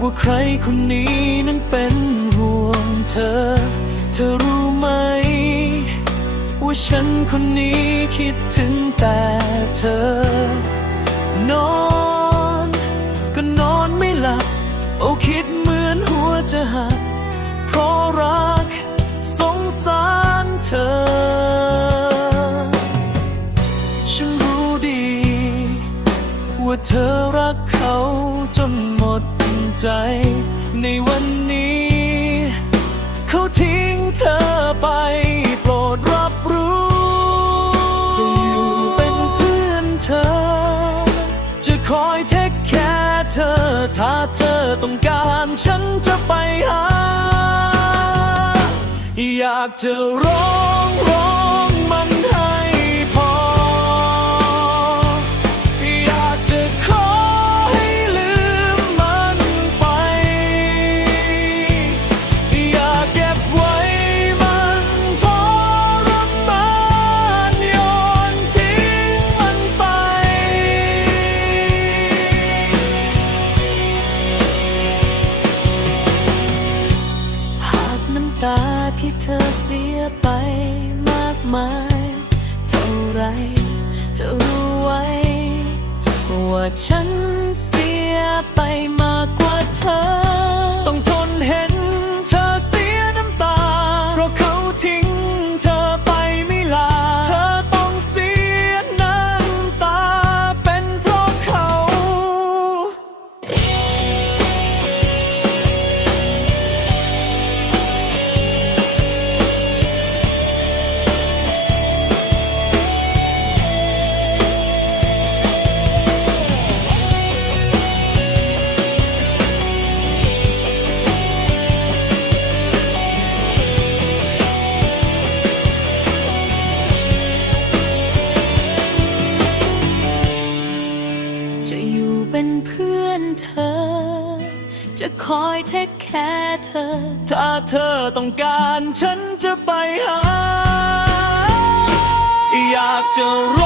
ว่าใครคนนี้นั้นเป็นห่วงเธอ เธอรู้ไหม ว่าฉันคนนี้คิดถึงแต่เธอ นอนก็นอนไม่หลับเฝ้าคิดเหมือนหัวจะหักเพราะรักสงสารเธอ ฉันรู้ดี ว่าเธอรักเขา ใจ ในวันนี้ เขาทิ้งเธอไปโปรดรับรู้ จะอยู่เป็นเพื่อนเธอ จะคอยเทคแคร์เธอ ถ้าเธอต้องการฉันจะไปหา อยากจะร้องร้องมัน จะรู้ไว้ ว่าฉัน จะคอยเทคแคร์เธอ ถ้าเธอต้องการฉันจะไปหา อยากจะร้อ